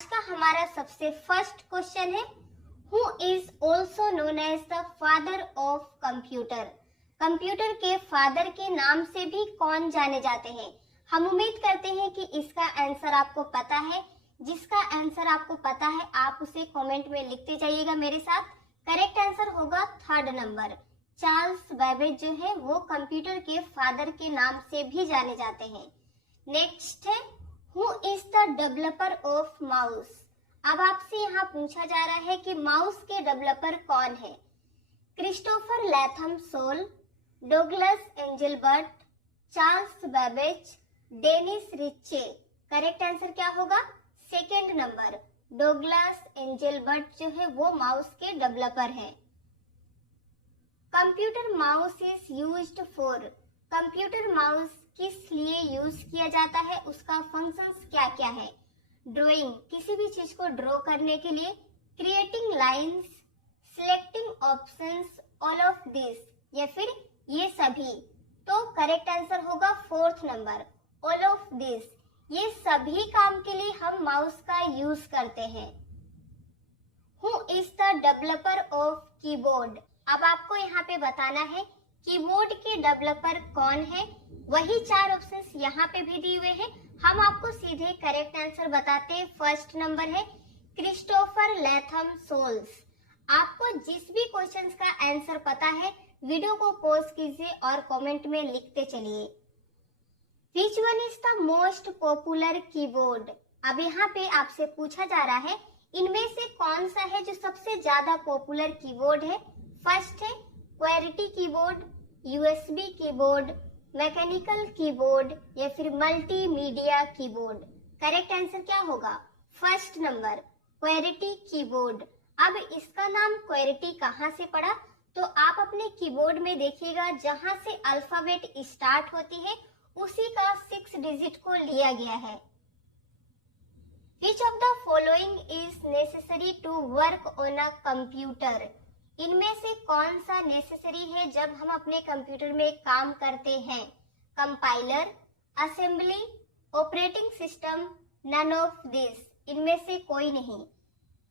का हमारा सबसे फर्स्ट क्वेश्चन है, who is also known as the father of computer. Computer के फादर के नाम से भी कौन जाने जाते हैं। हम उम्मीद करते हैं कि इसका आंसर आपको पता है। जिसका आंसर आपको पता है आप उसे कमेंट में लिखते जाइएगा मेरे साथ। करेक्ट आंसर होगा थर्ड नंबर। चार्ल्स बेबेज जो है वो कंप्यूटर के फादर के नाम से भी जाने जाते हैं। नेक्स्ट है, who is the developer of mouse. अब आपसे यहाँ पूछा जा रहा है कि माउस के डेवलपर कौन है। Christopher Latham Sholes, Douglas Engelbart, Charles Babbage, Dennis Ritchie. Correct answer क्या होगा? सेकेंड नंबर, डोगलस एंजलबर्ट जो है वो माउस के डेवलपर है। Computer mouse is used for. Computer mouse किस लिए यूज किया जाता है, उसका फंक्शंस क्या क्या है। ड्राइंग, किसी भी चीज को ड्रॉ करने के लिए। Creating lines, selecting options, all of this, या फिर ये सभी। तो करेक्ट आंसर होगा fourth number, all of this. ये सभी काम के लिए हम माउस का यूज करते हैं। Who is the developer of keyboard. अब आपको यहाँ पे बताना है कीबोर्ड के डेवलपर कौन है। वही चार ऑप्शंस यहाँ पे भी दिए हुए हैं। हम आपको सीधे करेक्ट आंसर बताते हैं। फर्स्ट नंबर है क्रिस्टोफर लैथम सोल्स। आपको जिस भी क्वेश्चंस का आंसर पता है वीडियो को पॉज कीजिए और कमेंट में लिखते चलिए। Which one is the most popular keyboard. अब यहाँ पे आपसे पूछा जा रहा है इनमें से कौन सा है जो सबसे ज्यादा पॉपुलर कीबोर्ड है। फर्स्ट है QWERTY keyboard, USB keyboard, mechanical keyboard, या फिर मल्टीमीडिया कीबोर्ड। करेक्ट आंसर क्या होगा? First number, QWERTY keyboard. अब इसका नाम क्वेरिटी कहाँ से पड़ा, तो आप अपने कीबोर्ड में देखिएगा जहां से अल्फाबेट स्टार्ट होती है उसी का 6 डिजिट को लिया गया है। Which of the following is necessary to work on a computer? इनमें से कौन सा नेसेसरी है जब हम अपने कंप्यूटर में काम करते हैं। Compiler, assembly, operating system, none of this. इनमें से कोई नहीं।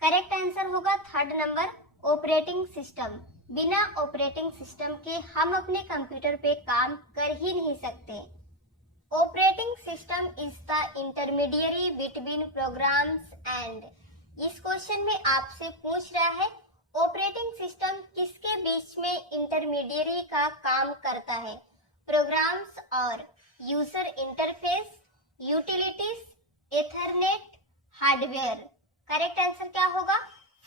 करेक्ट आंसर होगा थर्ड नंबर, ऑपरेटिंग सिस्टम। बिना ऑपरेटिंग सिस्टम के हम अपने कंप्यूटर पे काम कर ही नहीं सकते। Operating system is the intermediary between programs and. इस क्वेश्चन में आपसे पूछ रहा है ऑपरेटिंग सिस्टम किसके बीच में इंटरमीडियरी का काम करता है। प्रोग्राम्स और user interface, utilities, Ethernet, hardware. Correct answer क्या होगा?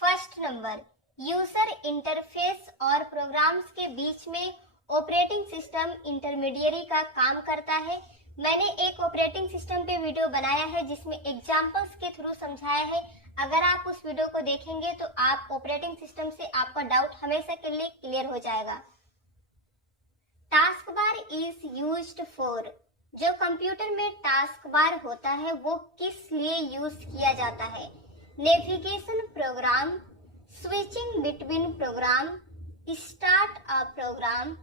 फर्स्ट नंबर, यूजर इंटरफेस और प्रोग्राम्स के बीच में ऑपरेटिंग सिस्टम इंटरमीडियरी का काम करता है। मैंने एक ऑपरेटिंग सिस्टम पे वीडियो बनाया है जिसमें एग्जांपल्स के थ्रू समझाया है। अगर आप उस वीडियो को देखेंगे तो आप ऑपरेटिंग सिस्टम से आपका डाउट हमेशा के लिए क्लियर हो जाएगा। Task bar is used for. जो कंप्यूटर में टास्क बार होता है वो किस लिए यूज किया जाता है। Navigation program, switching between program, start a program,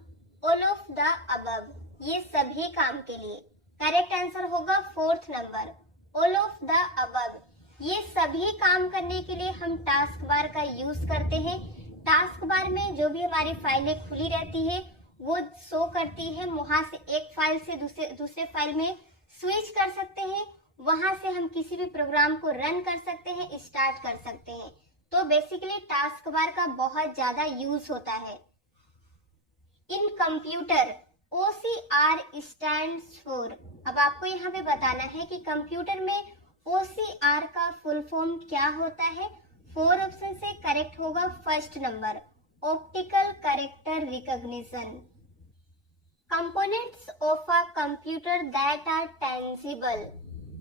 all of the above. ये सभी काम के लिए। करेक्ट आंसर होगा fourth number, all of the above. ये सभी काम करने के लिए हम टास्क बार का यूज करते हैं। टास्क बार में जो भी हमारी फाइलें खुली रहती है वो शो करती है। वहां से एक फाइल से दूसरे फाइल में स्विच कर सकते हैं। वहां से हम किसी भी प्रोग्राम को रन कर सकते हैं, स्टार्ट कर सकते हैं। तो बेसिकली टास्क बार का बहुत ज्यादा यूज होता है। इन कंप्यूटर OCR स्टैंड्स फॉर। अब आपको यहाँ पे बताना है कि कंप्यूटर में OCR का फुल फॉर्म क्या होता है। 4 ऑप्शन से करेक्ट होगा first number, optical character recognition. Components of a computer that are tangible.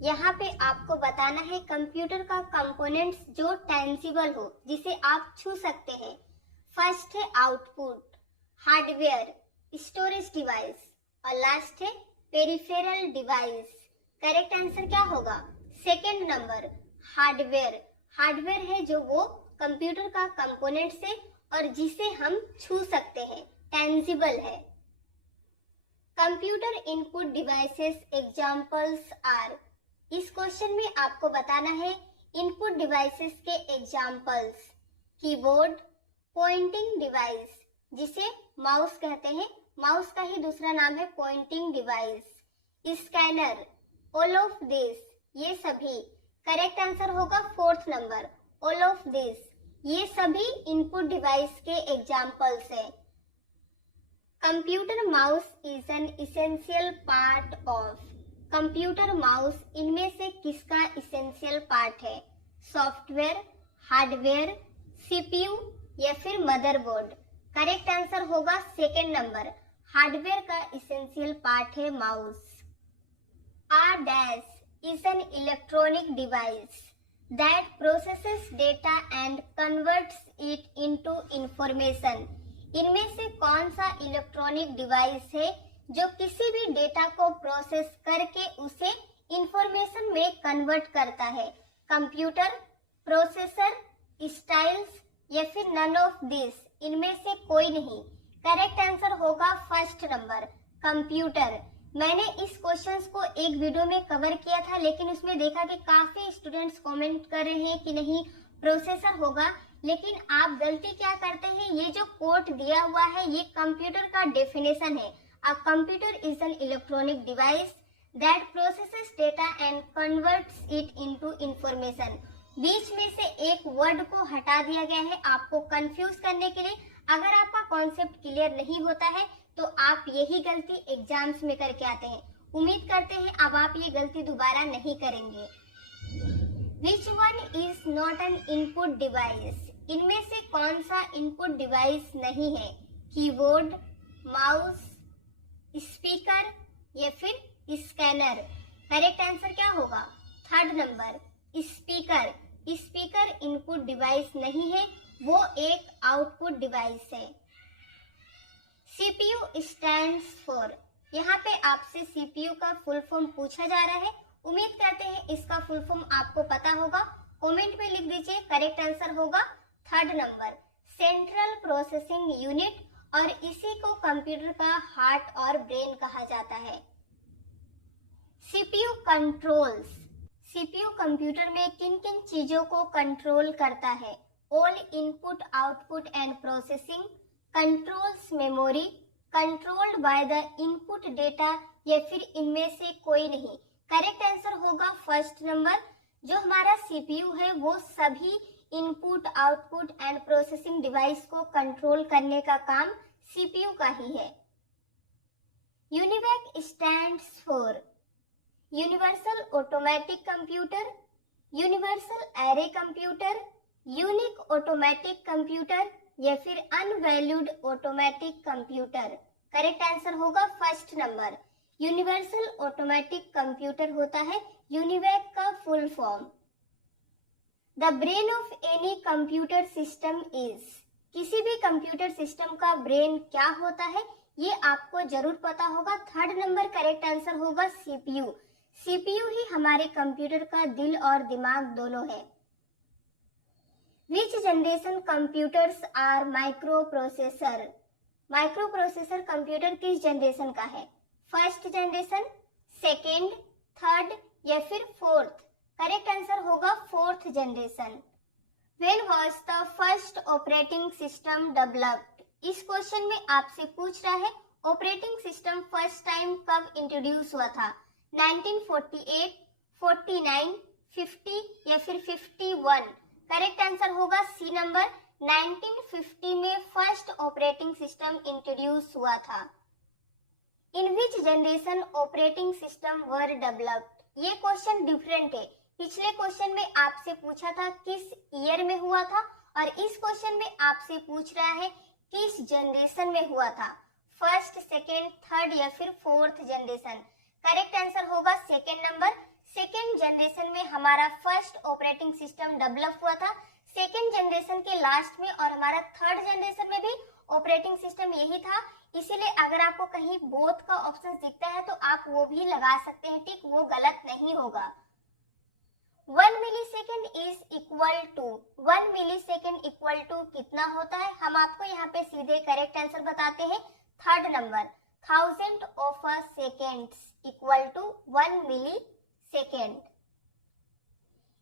यहाँ पे आपको बताना है कंप्यूटर का कंपोनेंट्स जो टेंजिबल हो, जिसे आप छू सकते हैं। फर्स्ट है आउटपुट, हार्डवेयर, स्टोरेज डिवाइस, और लास्ट है पेरिफेरल डिवाइस। करेक्ट आंसर क्या होगा? Second number, hardware. हार्डवेयर है जो वो कंप्यूटर का कंपोनेंट्स है और जिसे हम छू सकते हैं, टेंजिबल है। Computer input devices examples are. इस क्वेश्चन में आपको बताना है इनपुट डिवाइसेस के एग्जाम्पल्स, कीबोर्ड, पॉइंटिंग डिवाइस जिसे माउस कहते हैं, माउस का ही दूसरा नाम है pointing device, scanner, all of this, ये सभी। करेक्ट आंसर होगा fourth number, all of this, ये सभी इनपुट डिवाइस के एग्जाम्पल्स हैं। Computer mouse is an essential part of, computer mouse इनमें से किसका इसेंशियल पार्ट है? सॉफ्टवेयर, हार्डवेयर, सीपीयू या फिर मदरबोर्ड? करेक्ट आंसर होगा सेकेंड नंबर, हार्डवेयर का इसेंशियल पार्ट है mouse. A dash is an electronic device that processes data and converts it into information. इनमें से कौन सा इलेक्ट्रॉनिक डिवाइस है जो किसी भी डेटा को प्रोसेस करके उसे इंफॉर्मेशन में कन्वर्ट करता है? कंप्यूटर, प्रोसेसर, स्टाइल्स या फिर नन ऑफ दिस, इनमें से कोई नहीं। करेक्ट आंसर होगा फर्स्ट नंबर, कंप्यूटर। मैंने इस क्वेश्चंस को एक वीडियो में कवर किया था, लेकिन उसमें देखा कि काफी स्टूडेंट्स कमेंट कर रहे हैं कि नहीं प्रोसेसर होगा, लेकिन आप गलती क्या करते हैं, ये जो कोट दिया हुआ है ये कंप्यूटर का डेफिनेशन है। A computer is an electronic device that processes data and converts it into information. बीच में से एक वर्ड को हटा दिया गया है आपको कंफ्यूज करने के लिए। अगर आपका कॉन्सेप्ट क्लियर नहीं होता है तो आप यही गलती एग्जाम्स में करके आते हैं। उम्मीद करते हैं अब आप ये गलती दोबारा नहीं करेंगे। Which one is not an input device? इनमें से कौन सा इनपुट डिवाइस नहीं है? कीबोर्ड, माउस, स्पीकर या फिर स्कैनर? करेक्ट आंसर क्या होगा? Third number, speaker. Speaker input device नहीं है, वो एक आउटपुट डिवाइस है। सीपीयू स्टैंड्स फॉर, यहाँ पे आपसे सीपीयू का फुल फॉर्म पूछा जा रहा है। उम्मीद करते हैं इसका फुल फॉर्म आपको पता होगा, कमेंट में लिख दीजिए। करेक्ट आंसर होगा third number, central processing unit, और इसी को कंप्यूटर का हार्ट और ब्रेन कहा जाता है। सीपीयू कंट्रोल्स, सीपीयू कंप्यूटर में किन किन चीजों को कंट्रोल करता है? All input, output and processing, controls memory, controlled by the input data या फिर इनमें से कोई नहीं। करेक्ट आंसर होगा फर्स्ट नंबर, जो हमारा सीपीयू है वो सभी input, output and processing device को कंट्रोल करने का काम सीपीयू का ही है। UNIVAC stands for universal automatic computer, universal array computer, unique automatic computer या फिर अनवैल्यूड ऑटोमेटिक कंप्यूटर? करेक्ट आंसर होगा first number, universal automatic computer होता है यूनिवैक का full form. The brain of any computer system is, किसी भी computer system का brain क्या होता है ये आपको जरूर पता होगा। थर्ड नंबर करेक्ट आंसर होगा सीपीयू। सीपीयू ही हमारे कंप्यूटर का दिल और दिमाग दोनों है। Which generation computers are micro processor, micro processor computer किस जनरेशन का है? फर्स्ट जनरेशन, सेकेंड, थर्ड या फिर फोर्थ? करेक्ट आंसर होगा fourth generation. When was the first operating system developed? इस क्वेश्चन में आपसे पूछ रहा है ऑपरेटिंग सिस्टम फर्स्ट टाइम कब इंट्रोड्यूस हुआ था? 1948, 49, 50 या फिर 51? करेक्ट आंसर होगा सी नंबर, 1950 में फर्स्ट ऑपरेटिंग सिस्टम इंट्रोड्यूस हुआ था। In which generation operating system were developed? ये क्वेश्चन डिफरेंट है। पिछले क्वेश्चन में आपसे पूछा था किस ईयर में हुआ था, और इस क्वेश्चन में आपसे पूछ रहा है किस जनरेशन में हुआ था? फर्स्ट, सेकेंड, थर्ड या फिर फोर्थ जनरेशन? करेक्ट आंसर होगा सेकेंड नंबर, सेकेंड जनरेशन में हमारा फर्स्ट ऑपरेटिंग सिस्टम डेवलप हुआ था। सेकेंड जनरेशन के लास्ट में और हमारा थर्ड जनरेशन में भी ऑपरेटिंग सिस्टम यही था। इसीलिए अगर आपको कहीं बोथ का ऑप्शन दिखता है तो आप वो भी लगा सकते हैं, ठीक, वो गलत नहीं होगा। 1 millisecond is equal to, 1 millisecond equal to कितना होता है? हम आपको यहाँ पे सीधे करेक्ट आंसर बताते हैं, third number, 1000 of a seconds equal to 1 millisecond.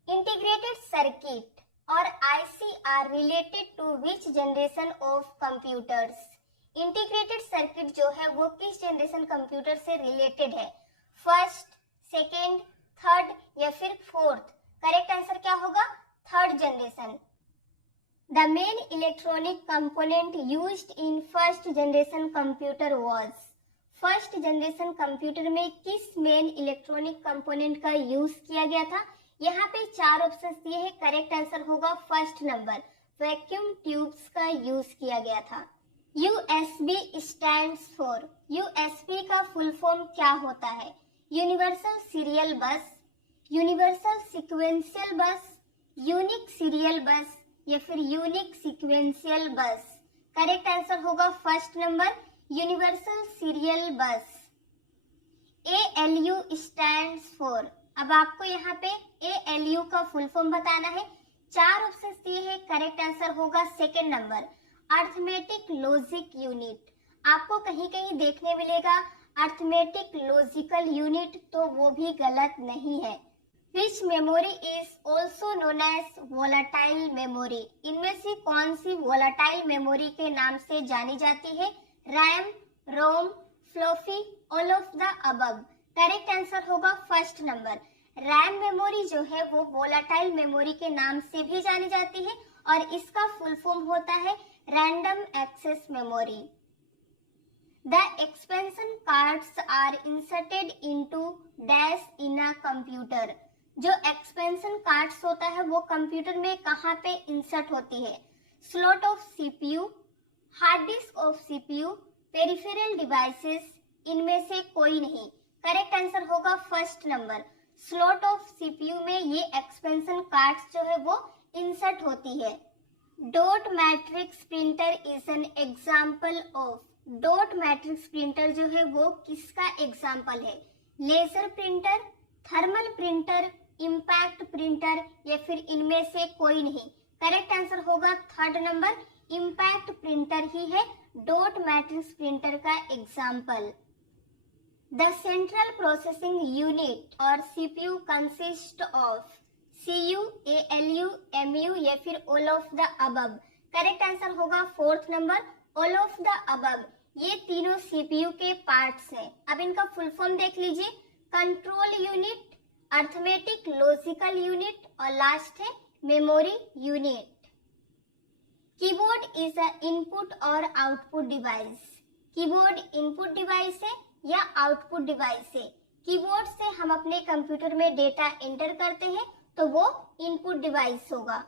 Integrated circuit और IC are related to which generation of computers? Integrated circuit जो है वो किस जनरेशन कंप्यूटर से रिलेटेड है? फर्स्ट, सेकेंड, थर्ड या फिर फोर्थ? करेक्ट आंसर क्या होगा? Third generation. The main electronic component used in first generation computer was? First generation computer में किस मेन इलेक्ट्रॉनिक कंपोनेंट का यूज किया गया था? यहाँ पे चार ऑप्शंस दिए हैं, करेक्ट आंसर होगा फर्स्ट नंबर, वैक्यूम ट्यूब्स का यूज किया गया था। USB stands for? यूएसबी का फुल फॉर्म क्या होता है? यूनिवर्सल सीरियल बस, यूनिवर्सल सीक्वेंशियल बस, यूनिक सीरियल बस या फिर यूनिक सीक्वेंशियल बस? करेक्ट आंसर होगा फर्स्ट नंबर, यूनिवर्सल सीरियल बस। ALU stands for? अब आपको यहाँ पे ALU का फुल फॉर्म बताना है। चार ऑप्शंस दिए हैं, करेक्ट आंसर होगा second number, arithmetic logic unit. आपको कहीं कहीं देखने मिलेगा अर्थमेटिक लॉजिकल यूनिट, तो वो भी गलत नहीं है। Which memory is also known as volatile memory? इनमें से कौन सी वोलाटाइल मेमोरी के नाम से जानी जाती है? RAM, ROM, floppy, all of the above? Correct answer होगा फर्स्ट नंबर, रैम मेमोरी जो है वो वोलाटाइल मेमोरी के नाम से भी जानी जाती है और इसका फुल फॉर्म होता है random access memory. The expansion cards are inserted into dash in a computer? जो एक्सपेंशन कार्ड्स होता है वो कंप्यूटर में कहाँ पे इंसर्ट होती है? Slot of CPU, hard disk of CPU, peripheral devices, इनमें से कोई नहीं? करेक्ट आंसर होगा first number, slot of CPU में ये एक्सपेंशन कार्ड्स जो है वो इंसर्ट होती है। Dot matrix printer is an example of? Dot matrix printer जो है वो किसका एग्जाम्पल है? Laser printer, thermal printer, impact printer या फिर इनमें से कोई नहीं? करेक्ट आंसर होगा थर्ड नंबर, इम्पैक्ट प्रिंटर ही है डॉट मैट्रिक्स प्रिंटर का example. The central processing unit और CPU consist of? CU, ALU, MU या फिर all of the above? Correct answer होगा fourth number, all of the above. ये तीनों सीपीयू के पार्ट्स हैं। अब इनका फुल फॉर्म देख लीजिए, control unit, arithmetic logical unit और लास्ट है memory unit. Keyboard is a input और output device? Keyboard input device है या आउटपुट डिवाइस है? कीबोर्ड से हम अपने कंप्यूटर में डेटा एंटर करते हैं तो वो इनपुट डिवाइस होगा।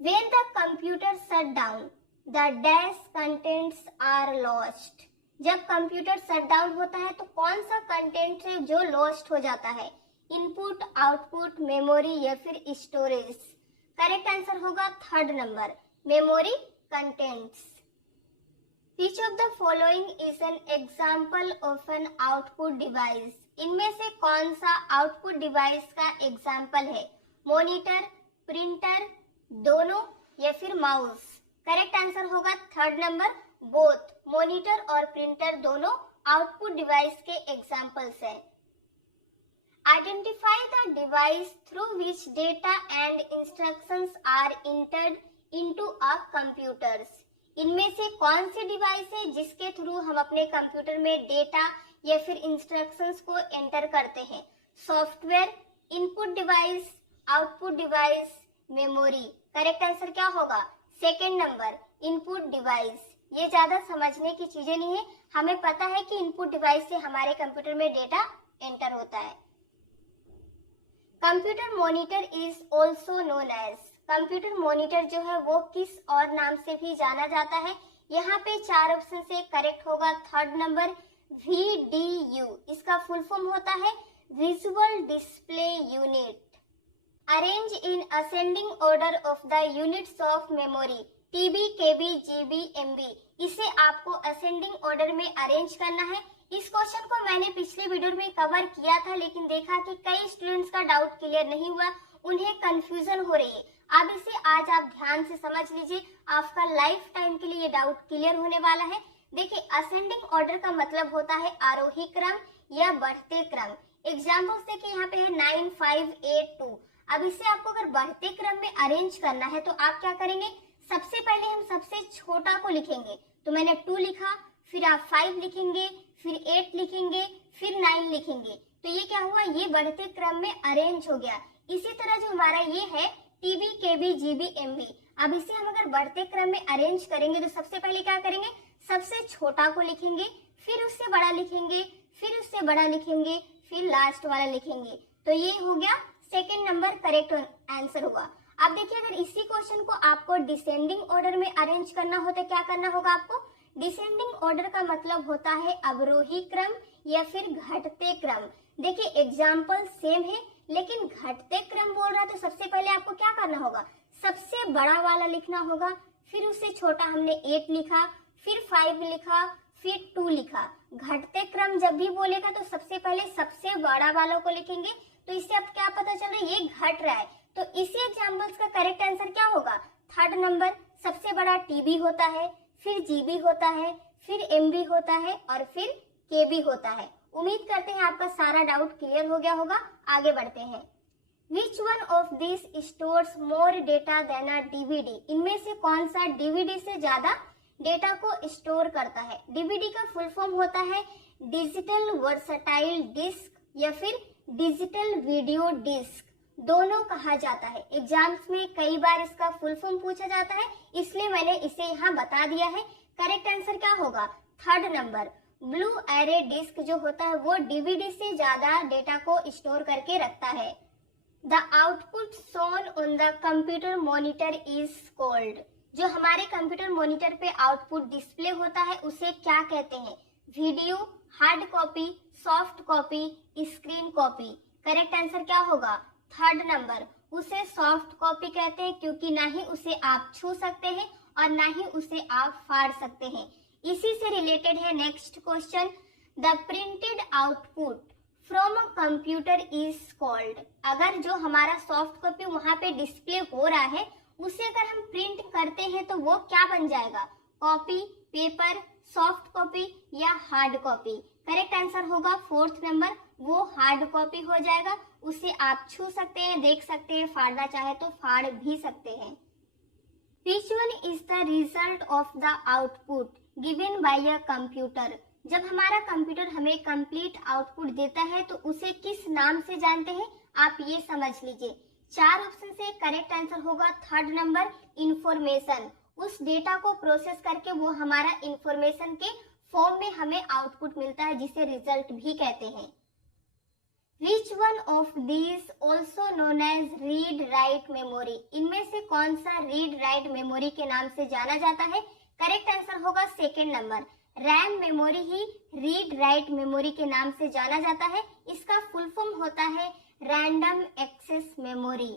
When the computer shut down, the dash contents are lost? जब कंप्यूटर शट डाउन होता है तो कौन सा कंटेंट है जो लॉस्ट हो जाता है? इनपुट, आउटपुट, मेमोरी या फिर स्टोरेज? करेक्ट आंसर होगा third number, memory contents. Which of the following is an example of an output device? इनमें से कौन सा आउटपुट डिवाइस का एग्जाम्पल है? मॉनिटर, प्रिंटर, दोनों या फिर माउस? करेक्ट आंसर होगा थर्ड नंबर, बोथ। मॉनिटर और प्रिंटर दोनों आउटपुट डिवाइस के एग्जाम्पल्स हैं। Identify the device through which data and instructions are entered into a computers? इनमें से कौन सी डिवाइस है जिसके थ्रू हम अपने कंप्यूटर में डेटा या फिर इंस्ट्रक्शंस को एंटर करते हैं? Software, input device, output device, memory? Correct answer क्या होगा? Second number, input device. ये ज्यादा समझने की चीजें नहीं है, हमें पता है कि इनपुट डिवाइस से हमारे कंप्यूटर में डेटा एंटर होता है। Computer monitor is also known as? Computer monitor जो है वो किस और नाम से भी जाना जाता है? यहाँ पे चार ऑप्शन से करेक्ट होगा थर्ड नंबर, VDU। इसका फुल फॉर्म होता है visual display unit. Arrange in ascending order of the units of memory? TB, KB, GB, MB। इसे आपको असेंडिंग ऑर्डर में अरेंज करना है। इस क्वेश्चन को मैंने पिछले वीडियो में कवर किया था, लेकिन देखा कि कई स्टूडेंट्स का डाउट क्लियर नहीं हुआ, उन्हें कंफ्यूजन हो रही है। अब इसे आज आप ध्यान से समझ लीजिए, आपका लाइफ टाइम के लिए ये डाउट क्लियर होने वाला है। देखिए, असेंडिंग ऑर्डर का मतलब होता है आरोही क्रम या बढ़ते क्रम। एग्जाम्पल्स देखिए यहाँ पे है 9, 5, 8, 2। अब इसे आपको अगर बढ़ते क्रम में अरेंज करना है तो आप क्या करेंगे, सबसे पहले हम सबसे छोटा को लिखेंगे। तो मैंने 2 लिखा, फिर आप 5 लिखेंगे, फिर 8 लिखेंगे, फिर 9 लिखेंगे। तो ये क्या हुआ, ये बढ़ते क्रम में अरेंज हो गया। इसी तरह जो हमारा ये है टीबी, केबी, जीबी, एमबी, अब इसे हम अगर बढ़ते क्रम में अरेंज करेंगे तो सबसे पहले क्या करेंगे, सबसे छोटा को लिखेंगे, फिर उससे बड़ा लिखेंगे, फिर उससे बड़ा लिखेंगे, फिर लास्ट वाला लिखेंगे। तो ये हो गया सेकंड नंबर करेक्ट आंसर हुआ। अब देखिए अगर इसी क्वेश्चन को आपको डिसेंडिंग ऑर्डर में अरेंज करना हो तो क्या करना होगा आपको, डिसेंडिंग ऑर्डर का मतलब होता है अवरोही क्रम या फिर घटते क्रम। देखिए एग्जाम्पल सेम है लेकिन घटते क्रम बोल रहा है तो सबसे पहले आपको क्या करना होगा, सबसे बड़ा वाला लिखना होगा, फिर उससे छोटा हमने 8 लिखा, फिर 5 लिखा, फिर 2 लिखा। घटते क्रम जब भी बोलेगा तो सबसे पहले सबसे बड़ा वालों को लिखेंगे। तो इससे अब क्या पता चल रहा है, ये घट रहा है। तो इसी एग्जाम्पल्स का करेक्ट आंसर क्या होगा, थर्ड नंबर। सबसे बड़ा टीबी होता है, फिर जीबी होता है, फिर एमबी होता है और फिर केबी होता है। उम्मीद करते हैं आपका सारा डाउट क्लियर हो गया होगा। आगे बढ़ते हैं। Which one of these stores more data than a DVD? इनमें से कौन सा डीवीडी से ज्यादा डेटा को स्टोर करता है। डीवीडी का फुल फॉर्म होता है डिजिटल वर्सटाइल डिस्क या फिर डिजिटल वीडियो डिस्क, दोनों कहा जाता है। एग्जाम्स में कई बार इसका फुल फॉर्म पूछा जाता है, इसलिए मैंने इसे यहाँ बता दिया है। करेक्ट आंसर क्या होगा, third number. Blu ray disc जो होता है वो डीवीडी से ज्यादा डेटा को स्टोर करके रखता है। The output shown on the computer monitor is called, जो हमारे कंप्यूटर मॉनिटर पे आउटपुट डिस्प्ले होता है उसे क्या कहते हैं, video, hard copy, soft copy, screen copy. Correct answer क्या होगा, थर्ड नंबर। उसे सॉफ्ट कॉपी कहते हैं क्योंकि ना ही उसे आप छू सकते हैं और ना ही उसे आप फाड़ सकते हैं। इसी से रिलेटेड है next question, the printed output from computer is called. अगर जो हमारा सॉफ्ट कॉपी वहां पे डिस्प्ले हो रहा है उसे अगर हम प्रिंट करते हैं तो वो क्या बन जाएगा, कॉपी, पेपर, सॉफ्ट कॉपी या हार्ड कॉपी। करेक्ट आंसर होगा फोर्थ नंबर, वो हार्ड कॉपी हो जाएगा। उसे आप छू सकते हैं, देख सकते हैं, फाड़ना चाहे तो फाड़ भी सकते हैं। Which one is the result of the output given by a computer? जब हमारा कंप्यूटर हमें कंप्लीट आउटपुट देता है तो उसे किस नाम से जानते हैं, आप ये समझ लीजिए। 4 ऑप्शन से करेक्ट आंसर होगा थर्ड नंबर, इंफॉर्मेशन। उस डेटा को प्रोसेस करके वो हमारा इंफॉर्मेशन के फॉर्म में हमें आउटपुट मिलता है जिसे रिजल्ट भी कहते हैं। Which one of these also known as read write memory? इनमें से कौन सा रीड राइट मेमोरी के नाम से जाना जाता है। करेक्ट आंसर होगा सेकेंड नंबर, रैम मेमोरी ही रीड राइट मेमोरी के नाम से जाना जाता है। इसका फुल फॉर्म होता है random access memory.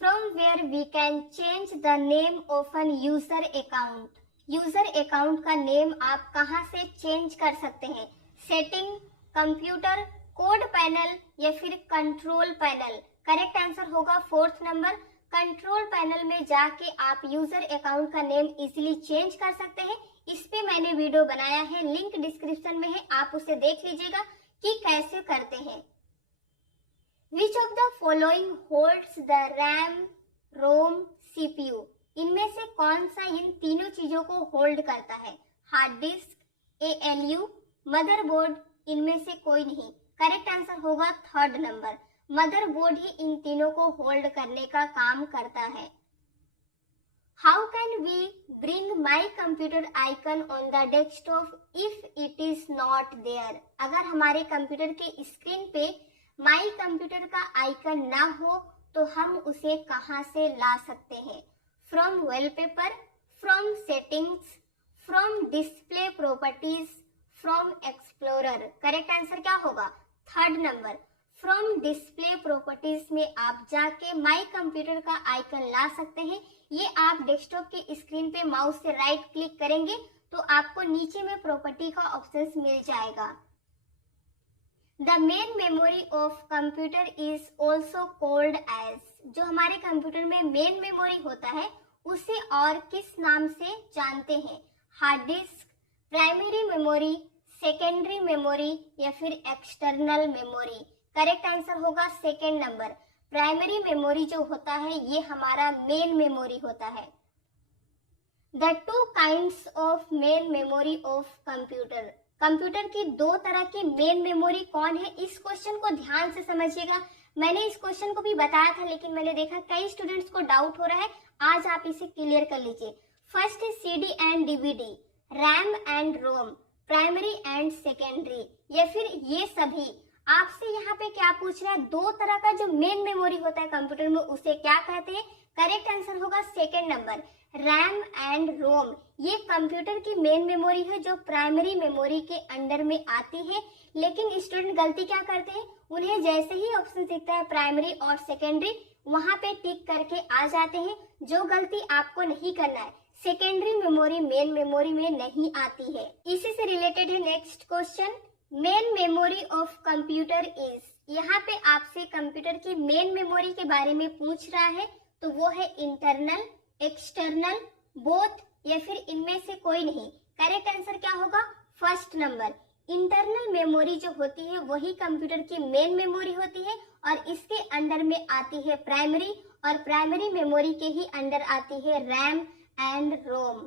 From where we can change the name of an user account. User account का नेम आप कहाँ से चेंज कर सकते हैं, सेटिंग, कंप्यूटर, कोड पैनल या फिर कंट्रोल पैनल। करेक्ट आंसर होगा फोर्थ नंबर, कंट्रोल पैनल में जाके आप यूजर अकाउंट का नेम इजीली चेंज कर सकते हैं। इस पे मैंने वीडियो बनाया है, लिंक डिस्क्रिप्शन में है, आप उसे देख लीजिएगा कि कैसे करते हैं। Which of the following holds the RAM, ROM, CPU. इनमें से कौन सा इन तीनों चीजों को होल्ड करता है, हार्ड डिस्क, एएलयू, मदरबोर्ड। इनमें से कोई नहीं। करेक्ट आंसर होगा थर्ड नंबर, मदरबोर्ड ही इन तीनों को होल्ड करने का काम करता है। How can we bring my computer icon on the desktop if it is not there. अगर हमारे कंप्यूटर के स्क्रीन पे माई कंप्यूटर का आइकन ना हो तो हम उसे कहाँ से ला सकते हैं, from wallpaper, from settings, from display properties, from explorer. Correct answer क्या होगा, third number, from display properties में आप जाके माई कंप्यूटर का आइकन ला सकते हैं। ये आप डेस्कटॉप के स्क्रीन पे माउस से राइट क्लिक करेंगे तो आपको नीचे में प्रॉपर्टी का ऑप्शन मिल जाएगा। The main memory of computer is also called as. जो हमारे कंप्यूटर में मेन मेमोरी होता है उसे और किस नाम से जानते हैं, hard disk, primary memory, secondary memory या फिर एक्सटर्नल मेमोरी। करेक्ट आंसर होगा सेकेंड नंबर। प्राइमरी मेमोरी जो होता है ये हमारा मेन मेमोरी होता है। The two kinds of main memory of computer, computer की दो तरह की मेन मेमोरी कौन है? इस क्वेश्चन को ध्यान से समझिएगा। मैंने इस क्वेश्चन को भी बताया था, लेकिन मैंने देखा कई स्टूडेंट्स को डाउट हो रहा है, आज आप इसे क्लियर कर लीजिए। फर्स्ट है CD and DVD, RAM and ROM, primary and secondary, या फिर ये सभी। आपसे यहाँ पे क्या पूछ रहा है? दो तरह का जो मेन मेमोरी होता है कंप्यूटर में उसे क्या कहते हैं? करेक्ट आंसर होगा सेकेंड नंबर, रैम एंड रोम। ये कंप्यूटर की मेन मेमोरी है जो प्राइमरी मेमोरी के अंडर में आती है। लेकिन स्टूडेंट गलती क्या करते हैं, उन्हें जैसे ही ऑप्शन दिखता है प्राइमरी और सेकेंडरी, वहां पे टिक करके आ जाते हैं। जो गलती आपको नहीं करना है, सेकेंडरी मेमोरी मेन मेमोरी में नहीं आती है। इसी से रिलेटेड है next question, main memory of computer is. यहाँ पे आपसे कंप्यूटर की मेन मेमोरी के बारे में पूछ रहा है, तो वो है इंटरनल, एक्सटर्नल, बोथ, या फिर इनमें से कोई नहीं। करेक्ट आंसर क्या होगा? First number. इंटरनल मेमोरी जो होती है वही कंप्यूटर की मेन मेमोरी होती है और इसके अंडर में आती है प्राइमरी, और प्राइमरी मेमोरी के ही अंडर आती है RAM and ROM.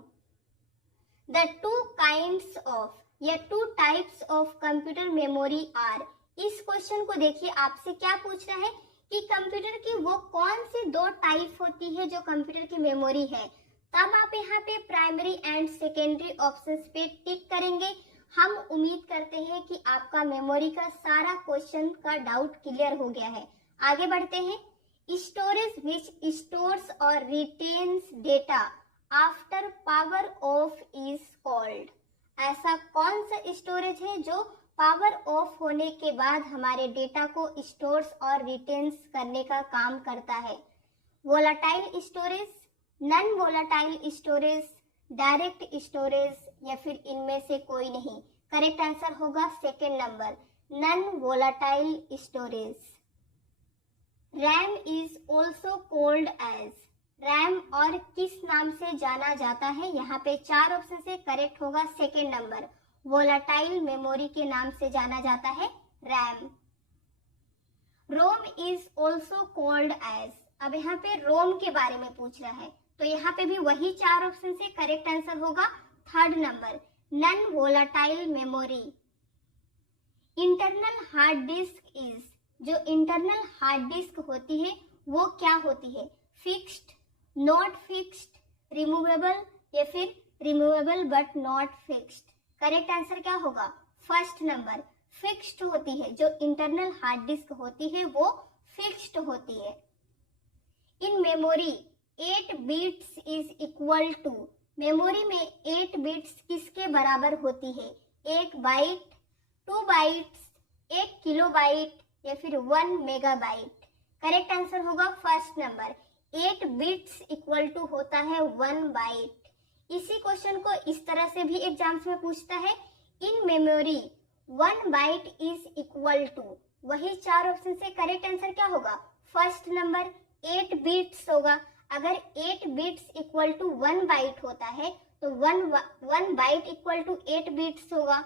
The two kinds of या two types of computer memory are. इस क्वेश्चन को देखिए, आपसे क्या पूछ रहा है कि कंप्यूटर की वो कौन सी दो टाइप होती है जो कंप्यूटर की मेमोरी है। तब आप यहाँ पे प्राइमरी एंड सेकेंडरी ऑप्शंस पे टिक करेंगे। हम उम्मीद करते हैं कि आपका मेमोरी का सारा क्वेश्चन का डाउट क्लियर हो गया है। आगे बढ़ते हैं। स्टोरेज विच स्टोर्स और retains data after power of is called. ऐसा कौन सा स्टोरेज है जो पावर ऑफ होने के बाद हमारे डेटा को स्टोर्स और रिटेन्स करने का काम करता है? Volatile storage, non volatile storage, direct storage, या फिर इनमें से कोई नहीं। करेक्ट आंसर होगा second number, non volatile storage. RAM is also called as. RAM और किस नाम से जाना जाता है? यहाँ पे चार ऑप्शन से करेक्ट होगा सेकेंड नंबर, वोलाटाइल मेमोरी के नाम से जाना जाता है RAM. ROM is also called as. अब यहाँ पे रोम के बारे में पूछ रहा है, तो यहाँ पे भी वही चार ऑप्शन से करेक्ट आंसर होगा third number, non volatile memory. Internal hard disk is. जो इंटरनल हार्ड डिस्क होती है वो क्या होती है? फिक्स्ड, नॉट फिक्स्ड, रिमूवेबल, या फिर removable but not fixed. Correct answer क्या होगा? फर्स्ट नंबर, फिक्स्ड होती है। जो इंटरनल हार्ड डिस्क होती है वो फिक्स्ड होती है। In memory 8 bits is equal to. Memory में 8 बिट्स किसके बराबर होती है? 1 बाइट, 2 बाइट्स, 1 किलोबाइट, या फिर 1 मेगाबाइट। करेक्ट आंसर होगा first number, 8 bits equal to होता है 1 बाइट। इसी क्वेश्चन को इस तरह से भी एग्जाम्स में पूछता है, in memory 1 byte is equal to. वही चार ऑप्शन से करेक्ट आंसर क्या होगा? फर्स्ट नंबर 8 बिट्स होगा। अगर 8 बिट्स इक्वल टू 1 बाइट होता है तो 1 बाइट इक्वल टू 8 बिट्स होगा।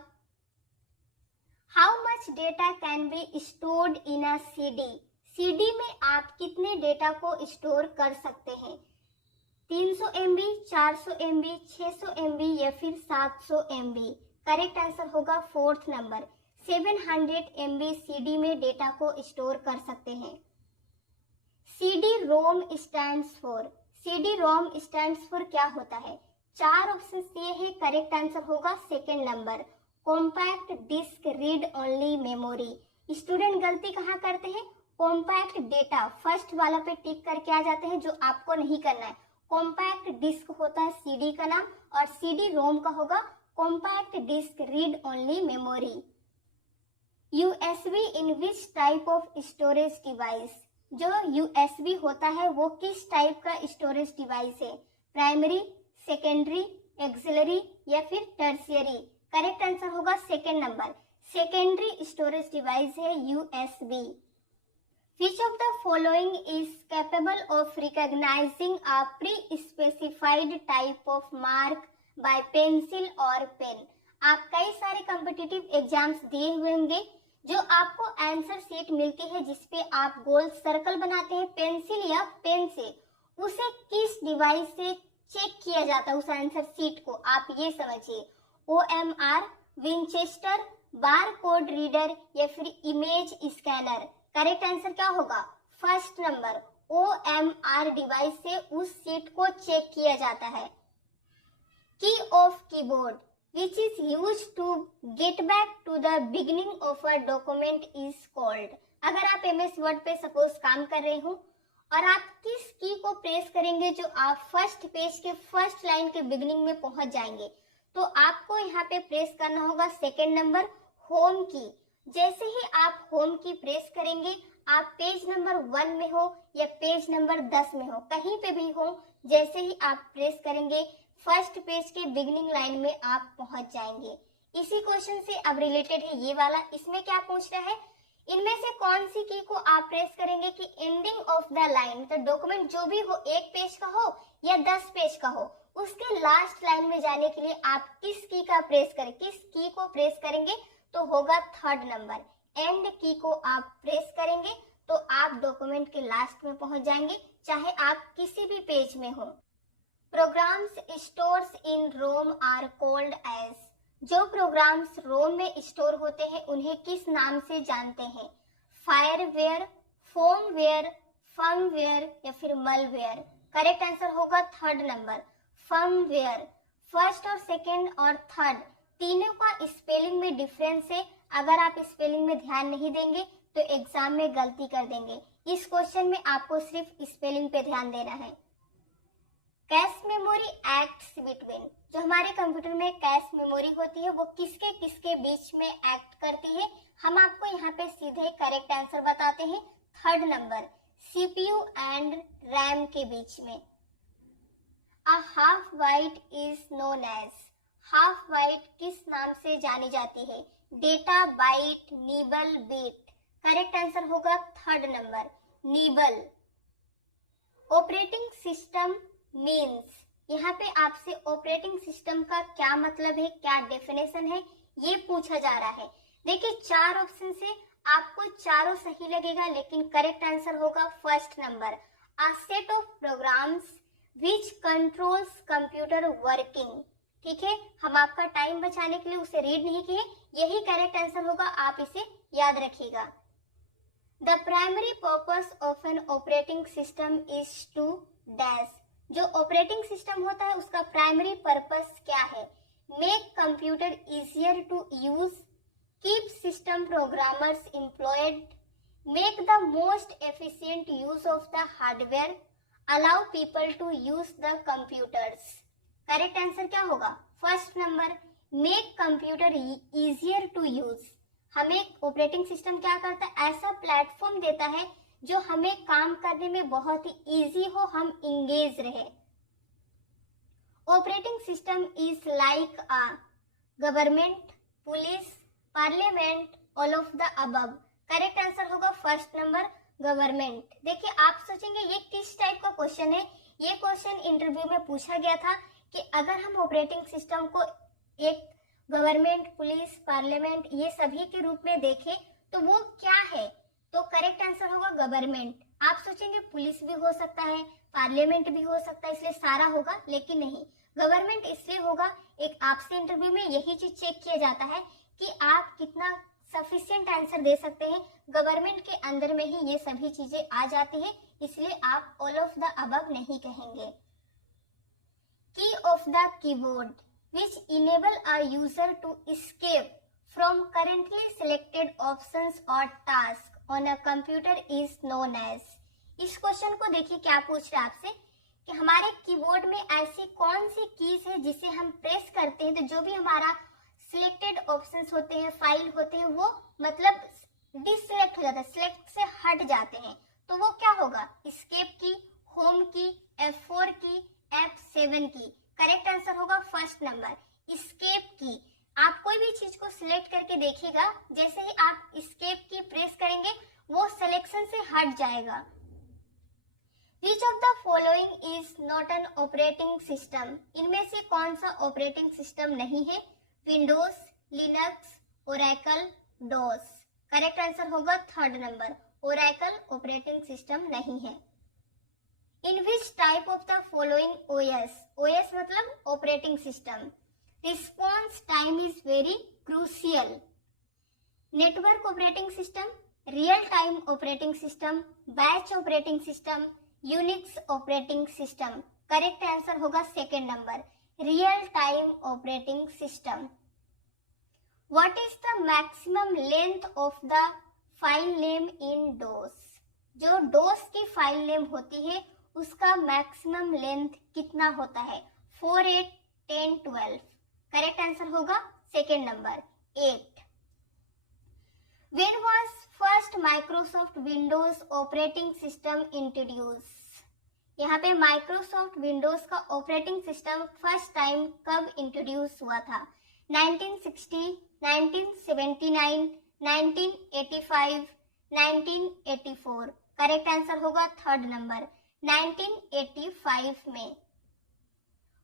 How much data can be stored in a CD. CD में आप कितने डेटा को स्टोर कर सकते हैं? 300 MB, 400 MB, 600 MB, या फिर 700 MB। करेक्ट आंसर होगा फोर्थ नंबर, 700 MB सीडी में डेटा को स्टोर कर सकते हैं। CD ROM stands for. CD ROM stands for क्या होता है? चार ऑप्शन दिए हैं, करेक्ट आंसर होगा second number, compact disc read only memory. Student गलती कहाँ करते हैं? कॉम्पैक्ट डेटा फर्स्ट वाला पे टिक करके आ जाते हैं, जो आपको नहीं करना है। कॉम्पैक्ट डिस्क होता है सीडी का नाम, और CD रोम का होगा compact disc read only memory. USB in which type of storage device. जो USB होता है वो किस टाइप का स्टोरेज डिवाइस है? प्राइमरी, सेकेंडरी, एक्सिलरी, या फिर टर्शियरी। करेक्ट आंसर होगा second number, secondary storage device है USB। Which of the following is capable of recognizing a pre-specified type of mark by pencil or pen? आप कई सारे competitive exams दिए हुए होंगे जो आपको आंसर शीट मिलती है जिसपे आप गोल सर्कल बनाते हैं पेंसिल या पेन से, उसे किस डिवाइस से चेक किया जाता है उस आंसर शीट को, आप ये समझिए। OMR, Winchester, bar code reader या फिर इमेज स्कैनर। करेक्ट आंसर क्या होगा? फर्स्ट नंबर, OMR डिवाइस से उस शीट को चेक किया जाता है। की of keyboard which is used to get back to the beginning of a document is called। अगर आप MS वर्ड पे सपोज काम कर रहे हो और आप किस की को प्रेस करेंगे जो आप फर्स्ट पेज के फर्स्ट लाइन के बिगिनिंग में पहुंच जाएंगे, तो आपको यहाँ पे प्रेस करना होगा सेकेंड नंबर होम की। जैसे ही आप होम की प्रेस करेंगे, आप पेज नंबर 1 में हो या पेज नंबर 10 में हो, कहीं पे भी हो, जैसे ही आप प्रेस करेंगे फर्स्ट पेज के बिगिनिंग लाइन में आप पहुंच जाएंगे। इसी क्वेश्चन से अब रिलेटेड है ये वाला। इसमें क्या पूछ रहा है, इनमें से कौन सी की को आप प्रेस करेंगे कि एंडिंग ऑफ द लाइन, तो डॉक्यूमेंट जो भी हो, 1 पेज का हो या 10 पेज का हो, उसके लास्ट लाइन में जाने के लिए आप किस की का प्रेस करें, किस की को प्रेस करेंगे, तो होगा थर्ड नंबर एंड की को आप प्रेस करेंगे तो आप डॉक्यूमेंट के लास्ट में पहुंच जाएंगे, चाहे आप किसी भी पेज में हो। Programs stores in ROM are called as. जो प्रोग्राम्स रोम में स्टोर होते हैं उन्हें किस नाम से जानते हैं? फायरवेयर, फोमवेयर, फर्मवेयर या फिर मलवेयर। करेक्ट आंसर होगा थर्ड नंबर फर्मवेयर। फर्स्ट और सेकंड और थर्ड तीनों का स्पेलिंग में डिफरेंस है। अगर आप स्पेलिंग में ध्यान नहीं देंगे तो एग्जाम में गलती कर देंगे। इस क्वेश्चन में आपको सिर्फ स्पेलिंग पे ध्यान देना है। Cache memory acts between. जो हमारे कंप्यूटर में कैश मेमोरी होती है वो किसके किसके बीच में एक्ट करती है? हम आपको यहाँ पे सीधे करेक्ट आंसर बताते हैं, third number CPU and RAM के बीच में। A half byte is known as. Half byte किस नाम से जानी जाती है? Data, byte, nibble, bit. Correct answer होगा third number nibble. Operating system means. यहाँ पे आपसे ऑपरेटिंग सिस्टम का क्या मतलब है, क्या डेफिनेशन है, ये पूछा जा रहा है। देखिए 4 ऑप्शन से आपको चारों सही लगेगा, लेकिन करेक्ट आंसर होगा first number a set of programs which controls computer working. ठीक है, हम आपका टाइम बचाने के लिए उसे रीड नहीं किए, यही करेक्ट आंसर होगा, आप इसे याद रखिएगा। The primary purpose of an operating system is to dash. जो ऑपरेटिंग सिस्टम होता है उसका प्राइमरी पर्पस क्या है? Make computer easier to use, keep system programmers employed, make the most efficient use of the hardware, allow people to use the computers. Correct answer क्या होगा? First number make computer easier to use. हमें operating system क्या करता है? ऐसा platform देता है जो हमें काम करने में बहुत ही इजी हो, हम इंगेज रहे। Operating system is like a government, police, parliament, all of the above. Correct answer होगा फर्स्ट नंबर गवर्नमेंट। देखिए आप सोचेंगे ये किस टाइप का क्वेश्चन है। ये क्वेश्चन इंटरव्यू में पूछा गया था कि अगर हम ऑपरेटिंग सिस्टम को एक गवर्नमेंट, पुलिस, पार्लियामेंट ये सभी के रूप में देखें तो वो क्या है, तो करेक्ट आंसर होगा गवर्नमेंट। आप सोचेंगे पुलिस भी हो सकता है, पार्लियामेंट भी हो सकता है, इसलिए सारा होगा, लेकिन नहीं, गवर्नमेंट इसलिए होगा। एक आपसे इंटरव्यू में यही चीज चेक किया जाता है कि आप कितना सफिशिएंट आंसर दे सकते हैं। गवर्नमेंट के अंदर में ही ये सभी चीजें आ जाती है, इसलिए आप ऑल ऑफ द अबव नहीं कहेंगे। Key of the keyboard which enable a user to escape from currently selected options और task on a computer is known as. इस क्वेश्चन को देखिए क्या पूछ रहा है आपसे कि हमारे कीबोर्ड में ऐसी कौन सी कीज है जिसे हम प्रेस करते हैं तो जो भी हमारा सिलेक्टेड ऑप्शंस होते हैं, फाइल होते हैं, वो मतलब डिससिलेक्ट हो जाता है, सिलेक्ट से हट जाते हैं, तो वो क्या होगा? एस्केप की, होम की, F4 की, F7 की। करेक्ट आंसर होगा फर्स्ट नंबर एस्केप की। आप कोई भी चीज को सिलेक्ट करके देखिएगा, जैसे ही आप एस्केप की प्रेस करेंगे वो सिलेक्शन से हट जाएगा। Which of the following is not an operating system? इनमें से कौन सा ऑपरेटिंग सिस्टम नहीं है? Windows, Linux, Oracle, DOS. Correct answer होगा third number, Oracle operating system नहीं है। In which type of the following OS, OS मतलब operating system, response time is very crucial? Network operating system, real time operating system, batch operating system, Unix operating system. Correct answer होगा second number, real time operating system. What is the maximum length of the file name in DOS? जो DOS की file name होती है उसका maximum length कितना होता है? 4, 8, 10, 12। Correct answer होगा second number 8। When was first Microsoft Windows operating system introduce? यहाँ पे Microsoft Windows का ऑपरेटिंग सिस्टम फर्स्ट टाइम कब इंट्रोड्यूस हुआ था? 1960, 1979, 1985, 1984। करेक्ट आंसर होगा थर्ड नंबर, 1985 में।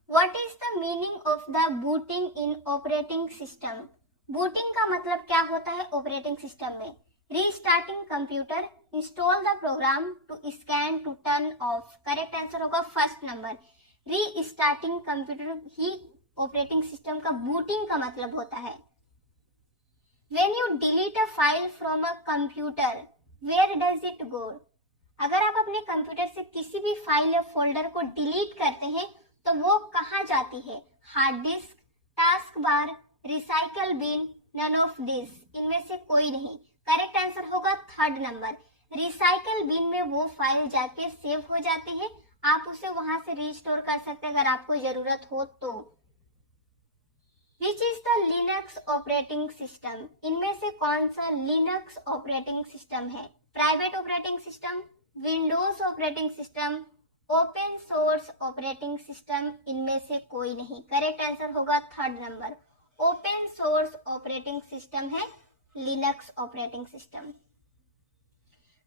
What is the meaning of the booting in operating system? Booting का मतलब क्या होता है ऑपरेटिंग सिस्टम में? Restarting computer, install the program to scan to turn off. Correct answer होगा फर्स्ट नंबर, रीस्टार्टिंग कंप्यूटर ही operating system का booting का मतलब होता है। When you delete a file from a computer, where does it go? अगर आप अपने कंप्यूटर से किसी भी फाइल या फोल्डर को डिलीट करते हैं तो वो कहाँ जाती है? Hard disk, task bar, recycle bin, none of this. इनमें से कोई नहीं। करेक्ट आंसर होगा थर्ड नंबर, रिसाइकल बिन में वो फाइल जाके सेव हो जाती है, आप उसे वहां से रिस्टोर कर सकते हैं अगर आपको जरूरत हो तो। Which is the Linux operating system? इनमें से कौन सा लिनक्स ऑपरेटिंग सिस्टम है? Private operating system, Windows operating system, open source operating system. इनमें से कोई नहीं। करेक्ट आंसर होगा third number, open source operating system है Linux operating system.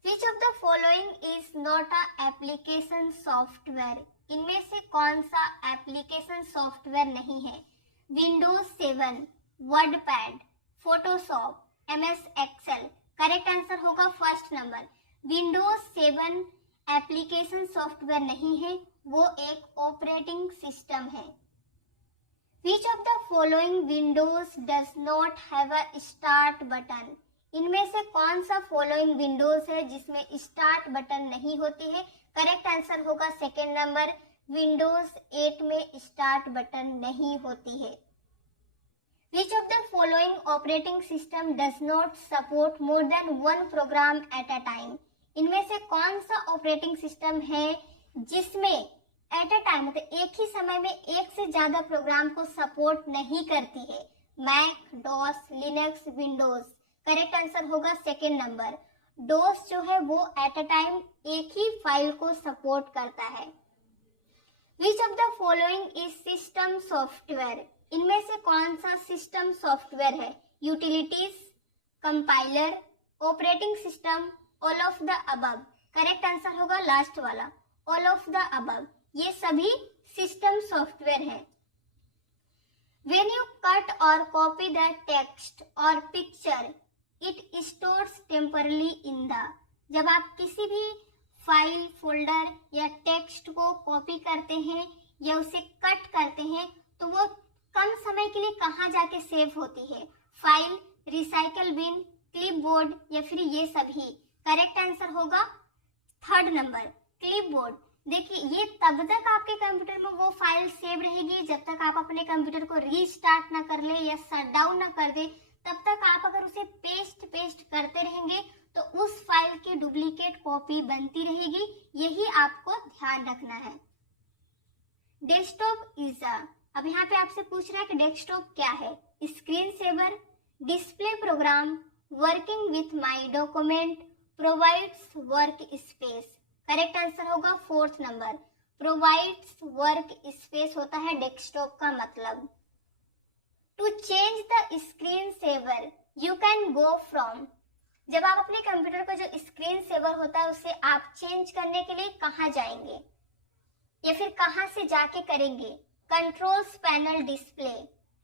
Which of the following is not a application software? इनमें से कौन सा एप्लीकेशन सॉफ्टवेयर नहीं है? Windows 7, WordPad, Photoshop, MS Excel. Correct answer होगा first number, Windows 7 application software नहीं है, वो एक ऑपरेटिंग सिस्टम है। Which of the following Windows does not have a start button? इनमें से कौन सा फॉलोइंग विंडोज है जिसमें स्टार्ट बटन नहीं होती है? करेक्ट आंसर होगा सेकेंड नंबर, विंडोज 8 में स्टार्ट बटन नहीं होती है। Which of the following operating system does not support more than one program at a time? इनमें से कौन सा ऑपरेटिंग सिस्टम है जिसमें एट अ टाइम मतलब एक ही समय में एक से ज्यादा प्रोग्राम को सपोर्ट नहीं करती है? Mac, DOS, Linux, Windows. Correct answer होगा सेकेंड नंबर, डॉस जो है वो एट अ टाइम एक ही फाइल को सपोर्ट करता है। विच of the following is system software? इनमें से कौन सा सिस्टम सॉफ्टवेयर है? Utilities, compiler, operating system, all of the above. Correct answer होगा लास्ट वाला, ऑल ऑफ द अबव। ये सभी सिस्टम सॉफ्टवेयर है। When you cut or copy the text or picture, it stores temporarily in the। जब आप किसी भी file, folder या टेक्स्ट को कॉपी करते हैं या उसे कट करते हैं तो वो कम समय के लिए कहाँ जाके सेव होती है? फाइल, रिसाइकल बिन, क्लिपबोर्ड या फिर ये सभी। करेक्ट आंसर होगा थर्ड नंबर, क्लिपबोर्ड। देखिए ये तब तक आपके कंप्यूटर में वो फाइल सेव रहेगी जब तक आप अपने कंप्यूटर को रीस्टार्ट ना कर ले या शट डाउन ना कर दे। तब तक आप अगर उसे पेस्ट करते रहेंगे तो उस फाइल की डुप्लीकेट कॉपी बनती रहेगी, यही आपको ध्यान रखना है। डेस्कटॉप इज अब यहाँ पे आपसे पूछ रहा है कि डेस्कटॉप क्या है? Screen saver, display program, working with my document, provides work space. Correct answer होगा fourth number, provides work space होता है डेस्कटॉप का मतलब। To change the screen saver you can go from. जब आप अपने कंप्यूटर का जो स्क्रीन सेवर होता है उसे आप चेंज करने के लिए कहाँ जाएंगे या फिर कहाँ से जाके करेंगे? Controls panel, display,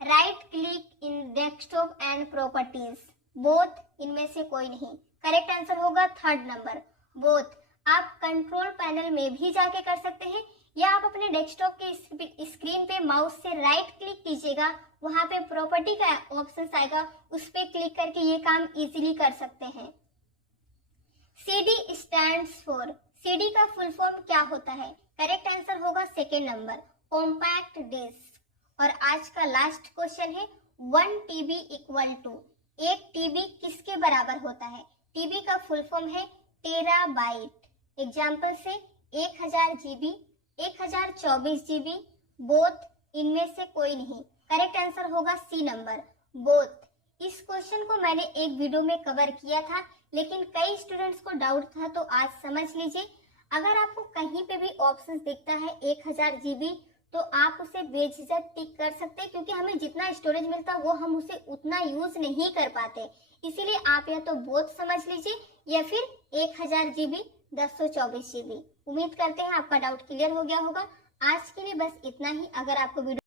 right click in desktop and properties. Both, इनमें से कोई नहीं। करेक्ट आंसर होगा थर्ड नंबर, बोथ। आप कंट्रोल पैनल में भी जाके कर सकते हैं या आप अपने डेस्कटॉप के स्क्रीन पे माउस से राइट क्लिक कीजिएगा, वहां पे प्रॉपर्टी का ऑप्शन आएगा, उस पे क्लिक करके ये काम इजीली कर सकते हैं। CD स्टैंड्स फॉर, CD का फुल फॉर्म क्या होता है? करेक्ट आंसर होगा सेकेंड नंबर, कॉम्पैक्ट डिस्क। और आज का लास्ट क्वेश्चन है 1 TB इक्वल टू, 1 TB किसके बराबर होता है? TB का फुल फॉर्म है टेराबाइट। एग्जाम्पल से 1000 GB, 1024 GB, बोथ, इनमें से कोई नहीं। करेक्ट आंसर होगा सी नंबर, बोथ। इस क्वेश्चन को मैंने एक वीडियो में कवर किया था, लेकिन कई स्टूडेंट्स को डाउट था, तो आज समझ लीजिए। अगर आपको कहीं पे भी ऑप्शन दिखता है 1000 GB, तो आप उसे बेझिझक टिक कर सकते हैं, क्योंकि हमें जितना स्टोरेज मिलता है वो हम उसे उतना यूज नहीं कर पाते। इसीलिए आप या तो बोथ समझ लीजिए या फिर 1000 GB, 1024 GB। उम्मीद करते हैं आपका डाउट क्लियर हो गया होगा। आज के लिए बस इतना ही। अगर आपको वीडियो